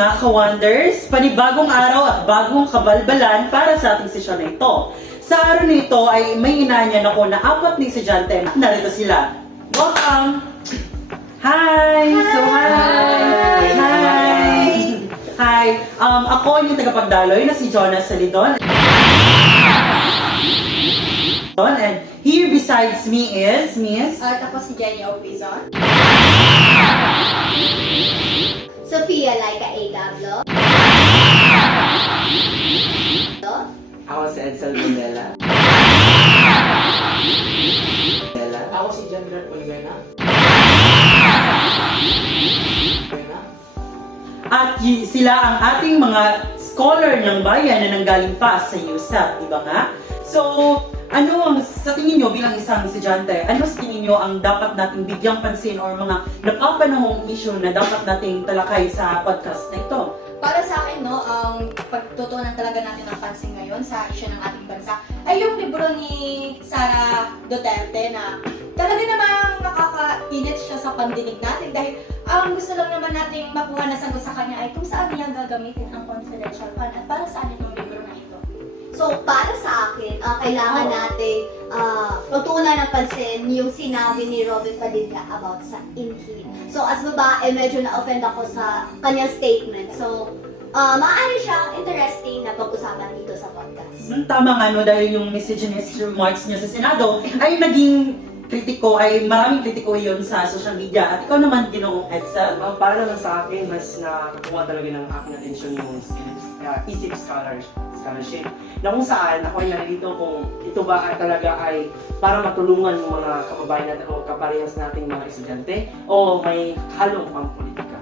mga ka-wonders! Panibagong araw at bagong kabalbalan para sa ating sesyon na ito. Sa araw na ito ay may inanyan ako na apat na estudyante. Narito sila. Welcome! Hi! So, hi! Hi! Hi! Um, ako yung tagapagdaloy na si Jonas Salidon. And here besides me is Miss... At ako si Jenny Opizon. Sophia Laika A. Gablo. Ako si Edsel Mandela. Mandela. Ako si John Grant Olvena. At y- sila ang ating mga scholar ng bayan na nanggaling pa sa USAP, di ba nga? So, ano sa tingin nyo bilang isang estudyante, ano sa tingin nyo ang dapat nating bigyang pansin or mga napapanahong issue na dapat nating talakay sa podcast na ito? Para sa akin, no, ang pagtutunan talaga natin ng pansin ngayon sa isyu ng ating bansa ay yung libro ni Sara Duterte na talaga namang nakakainit siya sa pandinig natin dahil ang gusto lang naman nating makuha na sagot sa kanya ay kung saan niya gagamitin ang confidential fund at para saan yung libro na ito. So, para sa ah, kailangan natin uh, pagtuunan ng pansin yung sinabi ni Robin Padilla about sa inhale. So, as babae, medyo na-offend ako sa kanyang statement. So, uh, maaari siyang interesting na pag-usapan dito sa podcast. Hmm, Tama nga no, dahil yung misogynist remarks niya sa Senado ay naging kritiko, ay maraming kritiko yun sa social media. At ikaw naman, ginoong Edsel, Uh, para naman sa akin, mas nakakuha talaga ng aking atensyon yung skills, uh, ESIP scholar, scholarship. Na kung saan ako ay narito kung ito ba ay talaga ay para matulungan yung mga kababayan natin o kaparehas nating mga estudyante o may halong pampolitika.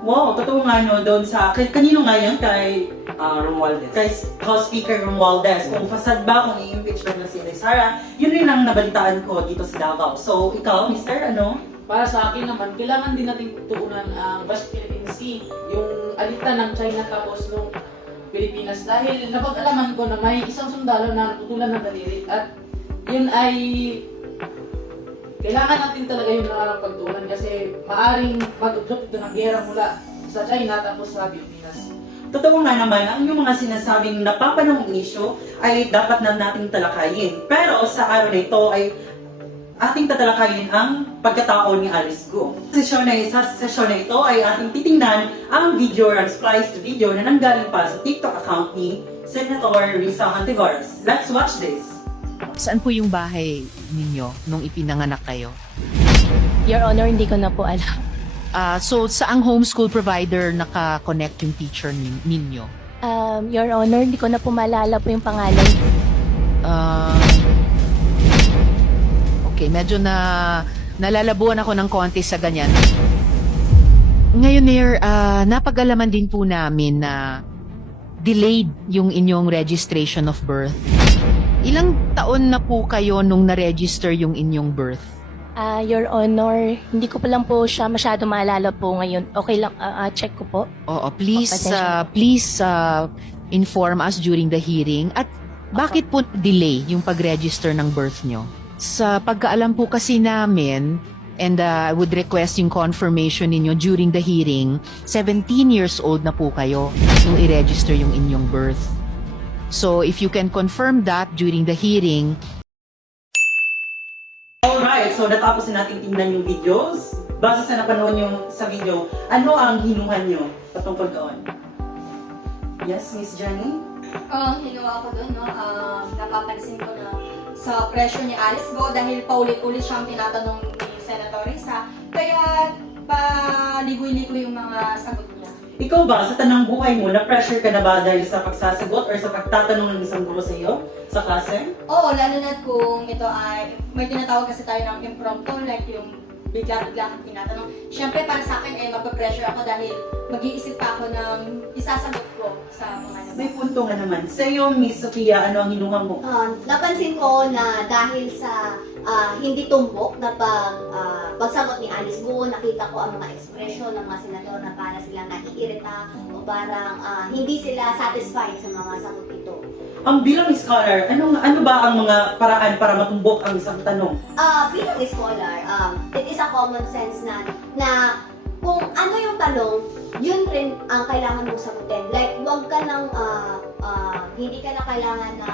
wow, totoo nga no, doon sa, kay, kanino nga yan? Kay Uh, Romualdez. kay House Speaker Romualdez kung fasad ba kung i-impeach ba na si Sara, yun rin ang nabalitaan ko dito sa Davao. So, ikaw, Mr. Ano? Para sa akin naman, kailangan din natin tutunan ang West Philippine Sea, yung alitan ng China tapos nung Pilipinas dahil napag-alaman ko na may isang sundalo na natutulan ng daliri at yun ay kailangan natin talaga yung nakakapagtuunan kasi maaring mag-udyok ito ng gera mula sa China tapos sa Pilipinas. Totoo nga naman, ang yung mga sinasabing napapanahong issue ay dapat na nating talakayin. Pero sa araw na ito ay ating tatalakayin ang pagkatao ni Alice Go. Sa sesyon na, sa sesyon na ito ay ating titingnan ang video, ang spliced video na nanggaling pa sa TikTok account ni Senator Risa Antiveros. Let's watch this! Saan po yung bahay ninyo nung ipinanganak kayo? Your Honor, hindi ko na po alam. Ah, so, saang homeschool provider naka-connect yung teacher nin- ninyo? Um, Your Honor, hindi ko na po maalala po yung pangalan. Ah, okay, medyo na nalalabuan ako ng konti sa ganyan. Ngayon, Mayor, ah, napag-alaman din po namin na delayed yung inyong registration of birth. Ilang taon na po kayo nung na-register yung inyong birth? Ah, Your Honor, hindi ko pa lang po siya masyado maalala po ngayon. Okay lang, ah, ah, check ko po. Oo, please, Pasensya uh, please uh, inform us during the hearing. At bakit po delay yung pag-register ng birth nyo? Sa pagkaalam po kasi namin, and uh, I would request yung confirmation ninyo during the hearing, 17 years old na po kayo nung i-register yung inyong birth. So, if you can confirm that during the hearing, Alright, so natapos na natin tingnan yung videos. Base sa napanood nyo sa video, ano ang hinuhan nyo patungkol doon? Yes, Miss Jenny? Ang hinuha ko doon, no, um, napapansin ko na sa pressure ni Alice Go dahil paulit-ulit siyang tinatanong ni Senator Risa, kaya paligoy-ligoy yung mga sagot niya. Ikaw ba, sa tanang buhay mo, na-pressure ka na ba dahil sa pagsasagot or sa pagtatanong ng isang guro sa iyo sa klase? Oo, lalo na kung ito ay, may tinatawag kasi tayo ng impromptu, like yung bigla-bigla kang tinatanong. Siyempre, para sa akin, eh, mapapressure ako dahil mag-iisip pa ako ng isasagot ko sa mga May naman. punto nga naman. Sa iyo, Miss Sofia, ano ang hinuha mo? Um, napansin ko na dahil sa ah, hindi tumbok na pag, ah, pagsagot ni Alice Go, nakita ko ang mga ekspresyon ng mga senador na para silang naiirita o parang ah, hindi sila satisfied sa mga sagot ito. Ang bilang scholar, ano, ano ba ang mga paraan para matumbok ang isang tanong? Ah, bilang scholar, um, it is a common sense na na kung ano yung tanong, yun rin ang kailangan mong sagutin. Like, huwag ka nang, ah, ah, hindi ka na kailangan na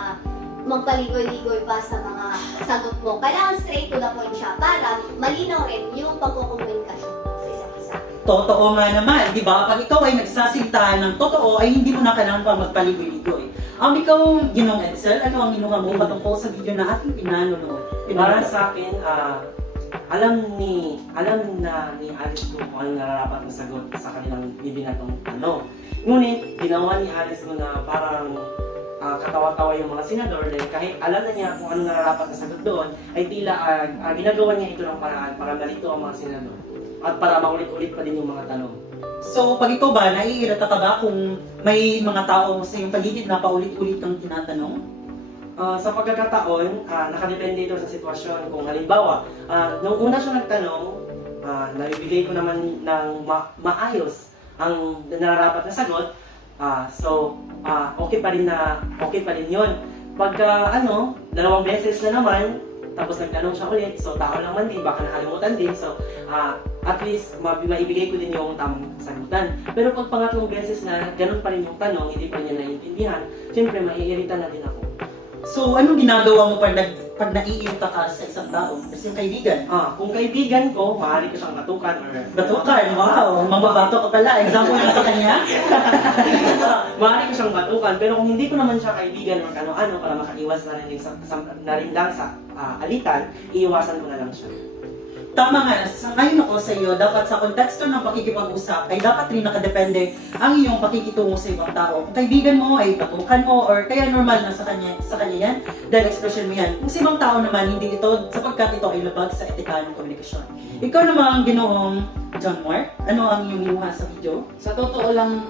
magpaligoy-ligoy pa sa mga sagot mo. Kailangan straight to the point siya para malinaw rin yung pagkukomunikasyon. Totoo nga naman, di ba? Pag ikaw ay nagsasalita ng totoo, ay hindi mo na kailangan pa magpaligoy-ligoy. Ang ikaw, Ginong Edsel, ano ang inuha mo patungkol sa video na ating pinanonood? Para sa akin, ah, alam ni alam na ni Alice kung ano nararapat na sagot sa kanilang ibinatong tanong. Ngunit, ginawa ni Alice ko na parang ah, katawa-tawa yung mga senador dahil kahit alam na niya kung ano nararapat na sagot doon, ay tila ah, ah, ginagawa niya ito ng paraan para malito ang mga senador at para maulit-ulit pa din yung mga tanong. So, pag ikaw ba, naiirita ka ba kung may mga tao sa iyong paligid na paulit-ulit kang tinatanong? Ah, sa pagkakataon, ah, nakadepende ito sa sitwasyon. Kung halimbawa, ah, nung una siya nagtanong, ah, nabibigay ko naman ng ma- maayos ang nararapat na sagot. Ah, so, ah, okay pa rin na, okay pa rin yun. Pagka, ano, dalawang beses na naman, tapos nagtanong siya ulit, so tao lang man din, baka nakalimutan din. So, ah, at least, ma- maibigay ko din yung tamang sagutan. Pero pag pangatlong beses na ganun pa rin yung tanong, hindi pa niya naiintindihan, syempre, maiirita na din ako. So, anong ginagawa mo pag, nag, pag naiirita ka sa isang tao? Kasi kaibigan. Ah, kung kaibigan ko, maaari ko siyang batukan or Batukan, wow! Mambabato ka pala. Example na sa kanya. maaari ko siyang batukan, pero kung hindi ko naman siya kaibigan or ano-ano para makaiwas na rin, sa, sa, na rin lang sa ah, alitan, iiwasan ko na lang siya. Tama nga, sa ngayon ako sa iyo, dapat sa konteksto ng pakikipag-usap ay dapat rin nakadepende ang iyong pakikitungo sa ibang tao. Kung kaibigan mo ay batukan mo or kaya normal na sa kanya, sa kanya yan, dahil expression mo yan. Kung sa ibang tao naman, hindi ito sapagkat ito ay labag sa etika ng komunikasyon. Ikaw naman, ginoong John Mark, ano ang iyong inuha sa video? Sa totoo lang,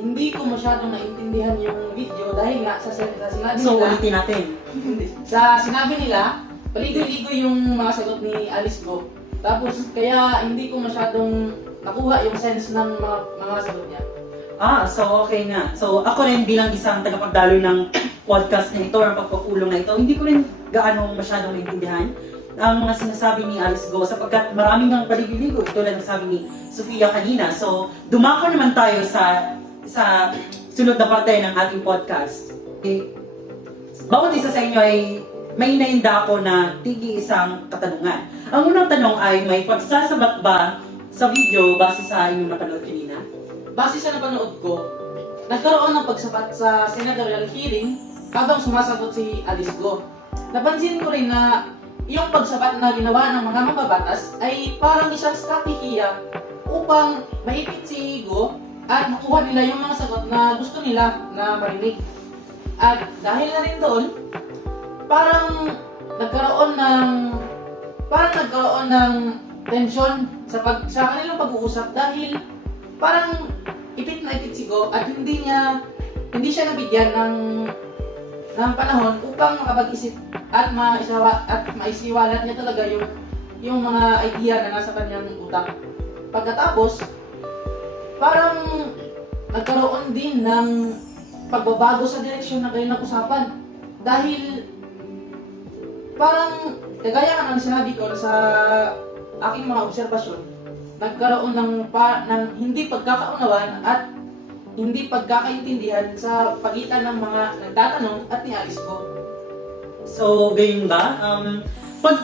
hindi ko masyadong naintindihan yung video dahil nga sa, sa sinabi So, nila, ulitin natin. sa sinabi nila, paligoy-ligoy yung mga sagot ni Alice Go. Tapos, kaya hindi ko masyadong nakuha yung sense ng mga, mga sagot niya. Ah, so okay nga. So ako rin bilang isang tagapagdaloy ng podcast na ito or pagpupulong na ito, hindi ko rin gaano masyadong naintindihan ang mga sinasabi ni Alice Go sapagkat maraming ng paligiligo. Ito lang ang sabi ni Sofia kanina. So dumako naman tayo sa sa sunod na parte ng ating podcast. Okay? Bawat isa sa inyo ay may nainda ako na tigi isang katanungan. Ang unang tanong ay may pagsasabat ba sa video base sa inyong napanood kanina? Base sa napanood ko, nagkaroon ng pagsapat sa senatorial hearing habang sumasagot si Alice Go. Napansin ko rin na yung pagsapat na ginawa ng mga mababatas ay parang isang strategiya upang maipit si Go at makuha nila yung mga sagot na gusto nila na marinig. At dahil na rin doon, parang nagkaroon ng parang nagkaroon ng tensyon sa pag sa kanilang pag-uusap dahil parang ipit na ipit si Go at hindi niya hindi siya nabigyan ng ng panahon upang makapag-isip at maisawa at maisiwalat niya talaga yung yung mga idea na nasa kanyang utak. Pagkatapos, parang nagkaroon din ng pagbabago sa direksyon ng kanilang usapan. Dahil parang kagaya nga ng sinabi ko sa aking mga obserbasyon, nagkaroon ng, pa, ng hindi pagkakaunawan at hindi pagkakaintindihan sa pagitan ng mga nagtatanong at ni Alice Go. So, ganyan ba? Um, pag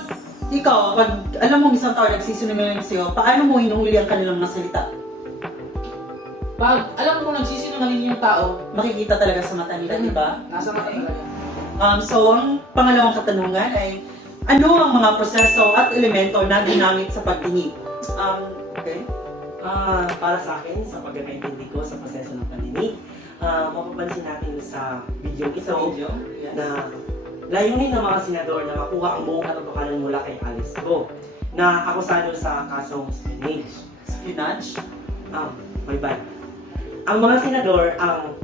ikaw, pag alam mo isang tao nagsisinungaling sa'yo, paano mo hinuhuli ang kanilang mga salita? Pag alam ko nagsisinungaling yung tao, Makikita talaga sa mata nila, di ba? nasa mata talaga. Um, so, ang pangalawang katanungan ay, ano ang mga proseso at elemento na ginamit sa pagdinig? Um, okay. Ah, para sa akin, sa pagkakaintindi ko sa proseso ng pandinig, ah, mapapansin natin sa video ito Sa video? Yes. na layunin ng mga senador na makuha ang buong katotohanan mula kay Alice Go na akusado sa kasong spionage. Spinach? Ah, may bad. Ang mga senador ang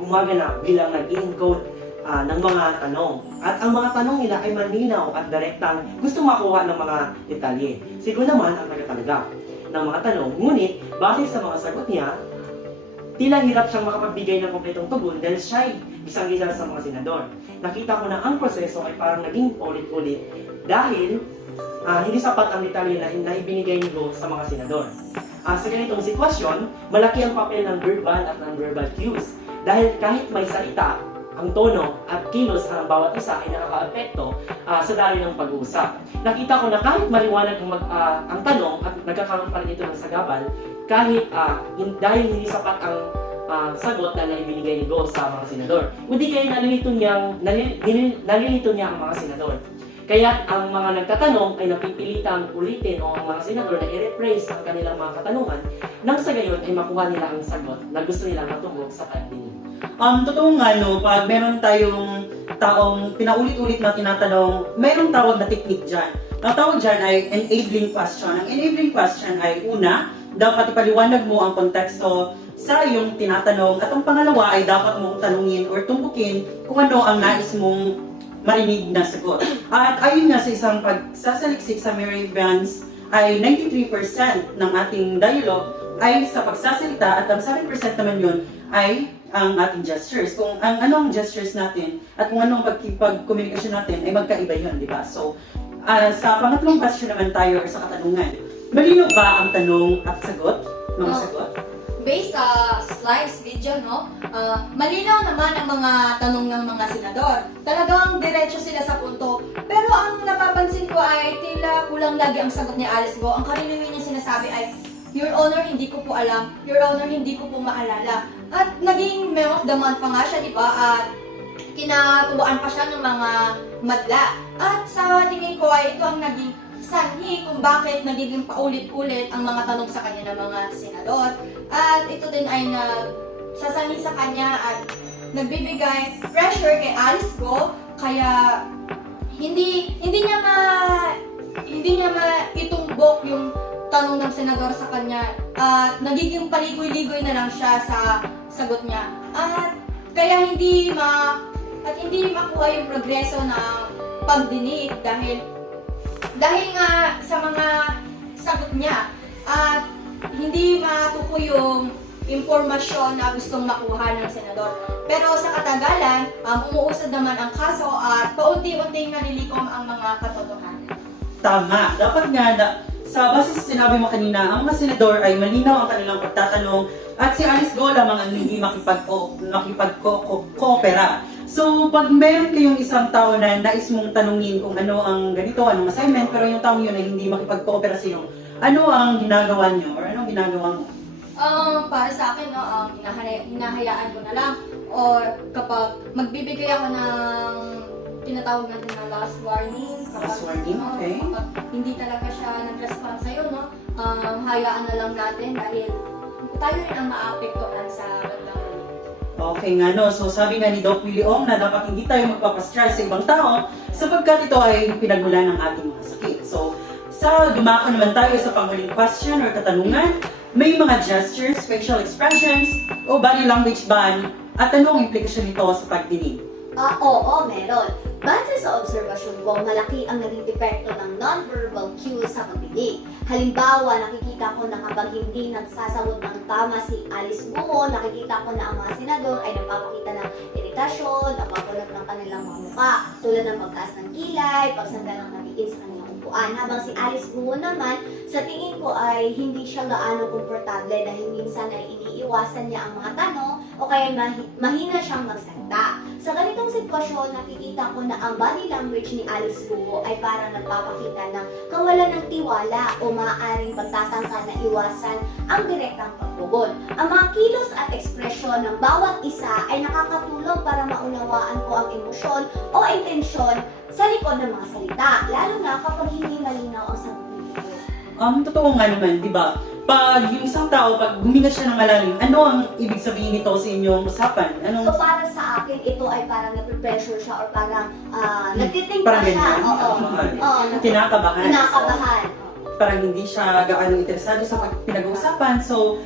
gumaganap bilang nag-encode ah, ng mga tanong. At ang mga tanong nila ay malinaw at direktang gusto makuha ng mga detalye. Siguro naman ang tagatanggap ng mga tanong, ngunit base sa mga sagot niya, tila hirap siyang makapagbigay ng kompletong tugon dahil siya'y isang-isa sa mga senador. Nakita ko na ang proseso ay parang naging ulit-ulit dahil ah, hindi sapat ang detalye na, na ibinigay ni Go sa mga senador. ah, sa ganitong sitwasyon, malaki ang papel ng verbal at non-verbal cues. Dahil kahit may salita, ang tono at kilos ng bawat isa ay nakaka-apekto ah, sa daloy ng pag-uusap. Nakita ko na kahit maliwanag ang, mag, ah, ang tanong at nagkakaroon pa rin ito ng sagabal, kahit ah, hin- dahil hindi sapat ang ah, sagot na naibinigay ni Go sa mga senador. Kundi kaya nalilito, niyang, nalil, nalilito niya ang mga senador. Kaya ang mga nagtatanong ay napipilitang ulitin o ang mga senador na i-rephrase ang kanilang mga katanungan nang sa gayon ay makuha nila ang sagot na gusto nilang matungkol sa pagdinig. Um, totoo nga no, pag meron tayong taong pinaulit-ulit na tinatanong, mayroong tawag na technique dyan. Ang tawag dyan ay enabling question. Ang enabling question ay una, dapat ipaliwanag mo ang konteksto sa iyong tinatanong at ang pangalawa ay dapat mong tanungin or tumbukin kung ano ang nais mong marinig na sagot. At ayon nga sa isang pagsasaliksik sa Mary Vance ay 93% ng ating dialogue ay sa pagsasalita at ang 7% naman yun ay ang ating gestures. Kung ang anong gestures natin at kung anong pagkipag-communication natin ay magkaiba yun, di ba? So, ah, sa pangatlong question naman tayo or sa katanungan, malino ba ang tanong at sagot? Mga Oh. sagot? Based sa slides video, no, ah, malinaw naman ang mga tanong ng mga senador. Talagang diretso sila sa punto. Pero ang napapansin ko ay tila kulang lagi ang sagot ni Alice Go. Ang karaniwan niya sinasabi ay, Your Honor, hindi ko po alam. Your Honor, hindi ko po maalala. At naging meme of the month pa nga siya, di ba? At kinatuwaan pa siya ng mga madla. At sa tingin ko ay ito ang naging sanhi kung bakit nagiging paulit-ulit ang mga tanong sa kanya ng mga senador. At ito din ay nagsasanhi sa kanya at nagbibigay pressure kay Alice Go kaya hindi hindi niya ma hindi niya maitumbok yung tanong ng senador sa kanya at nagiging paligoy-ligoy na lang siya sa sagot niya. At kaya hindi ma at hindi makuha yung progreso ng pagdinig dahil dahil nga sa mga sagot niya at hindi matukoy yung impormasyon na gustong makuha ng senador. Pero sa katagalan, um, umuusad naman ang kaso at paunti-unting nalilikom ang mga katotohanan. Tama. Dapat nga na, sa base sa sinabi mo kanina, ang mga senador ay malinaw ang kanilang pagtatanong at si Alice Go lamang ang hindi makipag makipag-coopera. So, pag meron kayong isang tao na nais mong tanungin kung ano ang ganito, anong assignment, pero yung taong yun ay hindi makipag-coopera sa iyo, ano ang ginagawa niyo or anong ginagawa mo? Um, para sa akin, no, um, hinahaya- hinahayaan ko na lang or kapag magbibigay ako ng tinatawag natin na last warning, Oo, okay. kapag hindi talaga siya nag-respond sa'yo, no, um, hayaan na lang natin dahil tayo rin ang maapektuhan sa bandang. Okay nga no, so sabi nga ni Doc Willie Ong na dapat hindi tayo magpapastress sa ibang tao sapagkat ito ay pinagmulan ng ating mga sakit. So, sa dumako naman tayo sa panghuling question or katanungan, may mga gestures, facial expressions, o body language ban at anong implikasyon nito sa pagdinig? Ah, oo, meron. Base sa obserbasyon ko, malaki ang naging epekto ng non-verbal cues sa pagdinig. Halimbawa, nakikita ko na kapag hindi nagsasagot ng tama si Alice Buo, nakikita ko na ang mga senador ay nagpapakita ng iritasyon, napapalat ng kanilang mga mukha, tulad ng pagtaas ng kilay, pagsangga ng nabiin sa kanilang upuan. Habang si Alice Buo naman, sa tingin ko ay hindi siya gaano komportable dahil minsan ay iniiwasan niya ang mga tanong o kaya mahi- mahina siyang magsalita. Sa ganitong sitwasyon, nakikita ko na ang body language ni Alice Buo ay parang nagpapakita ng kawalan ng tiwala o maaaring pagtatangka na iwasan ang direktang pagtugon. Ang mga kilos at ekspresyon ng bawat isa ay nakakatulong para maunawaan ko ang emosyon o intensyon sa likod ng mga salita, lalo na kapag hindi malinaw ang sagot nito. Um, totoo nga naman, di ba? Pag yung isang tao, pag guminga siya ng malalim, ano ang ibig sabihin nito sa inyong usapan? Anong So para sa akin, ito ay parang nagpe-pressure siya or parang uh, nagtiting Parang pa siya. ganyan? Oo. Oo. nag- kinakabahan? Kinakabahan. Parang hindi siya gaano interesado sa pinag-uusapan. So,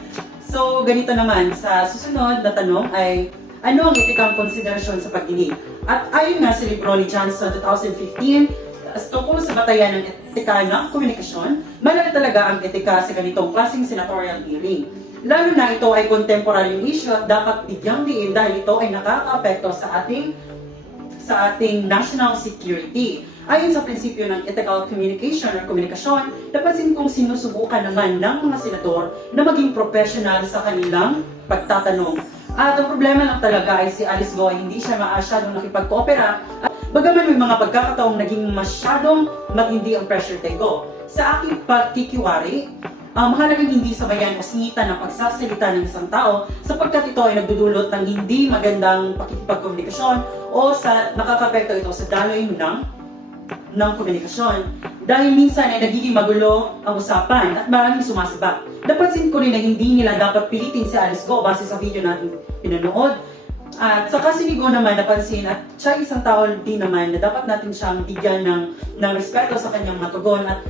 so ganito naman, sa susunod na tanong ay, ano ang etikang konsiderasyon sa pagdinig? At ayon nga sa libro ni Johnson 2015, as tungkol sa batayan ng etika ng komunikasyon, malaki talaga ang etika sa ganitong klaseng senatorial hearing. Lalo na ito ay contemporary issue at dapat bigyang diin dahil ito ay nakakaapekto sa ating sa ating national security. Ayon sa prinsipyo ng ethical communication or komunikasyon, napansin kong sinusubukan naman ng mga senador na maging professional sa kanilang pagtatanong. At ang problema lang talaga ay si Alice Go ay hindi siya masyadong nakipag-coopera at bagaman may mga pagkakataong naging masyadong matindi ang pressure tego. Sa aking pagkikiwari, ang mahalagang hindi sabayan o singitan ng pagsasalita ng isang tao sapagkat ito ay nagdudulot ng hindi magandang pakikipagkomunikasyon o sa nakakapekto ito sa daloy ng ng komunikasyon. Dahil minsan ay nagiging magulo ang usapan at maraming sumasabak. Napansin ko rin na hindi nila dapat pilitin si Alice Go base sa video natin pinanood. At sa kasi ni Go naman napansin at siya isang tao din naman na dapat natin siyang bigyan ng, ng respeto sa kanyang matugon at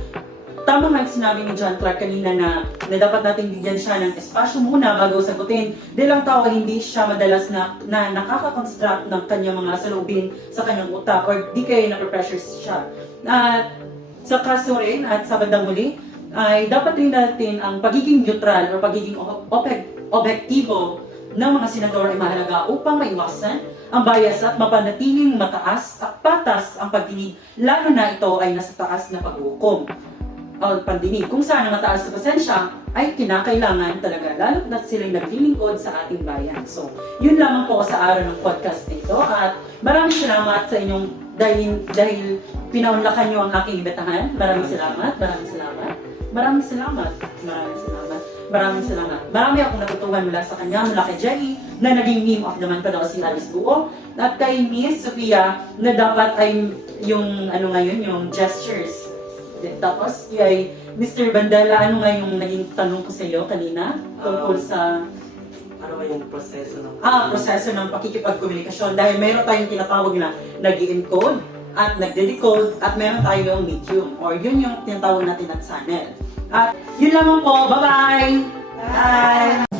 tama nga sinabi ni John Clark kanina na, na dapat natin bigyan siya ng espasyo muna bago sagutin. Dahil ang tao hindi siya madalas na, na nakaka-construct ng kanyang mga salubin sa kanyang utak or di kaya na-pressure siya. At sa kaso rin at sa bandang huli, ay dapat rin natin ang pagiging neutral o pagiging objektibo ng mga senador ay mahalaga upang maiwasan ang bias at mapanatiling mataas at patas ang pagdinig, lalo na ito ay nasa taas na paghukom o pandinig. Kung saan ang mataas na pasensya ay kinakailangan talaga, lalo na sila'y naglilingkod sa ating bayan. So, yun lamang po sa araw ng podcast nito at maraming salamat sa inyong dahil, dahil pinaunlakan niyo ang aking ibetahan. Maraming salamat, maraming salamat, maraming salamat, maraming salamat. Maraming salamat. Marami akong natutuhan mula sa kanya, mula kay Jenny, na naging meme of the month pa daw si Alice Buo, at kay Miss Sophia, na dapat ay yung, ano ngayon, yung gestures. Tapos, kay Mr. Bandela, ano nga yung naging tanong ko sa iyo kanina? Tungkol sa Ano ba yung proseso ng... ah, proseso ng pakikipagkomunikasyon. Dahil meron tayong tinatawag na nag-encode at nagde-decode at meron tayong medium or yun yung tinatawag natin na channel. At yun lamang po. Bye-bye! Bye!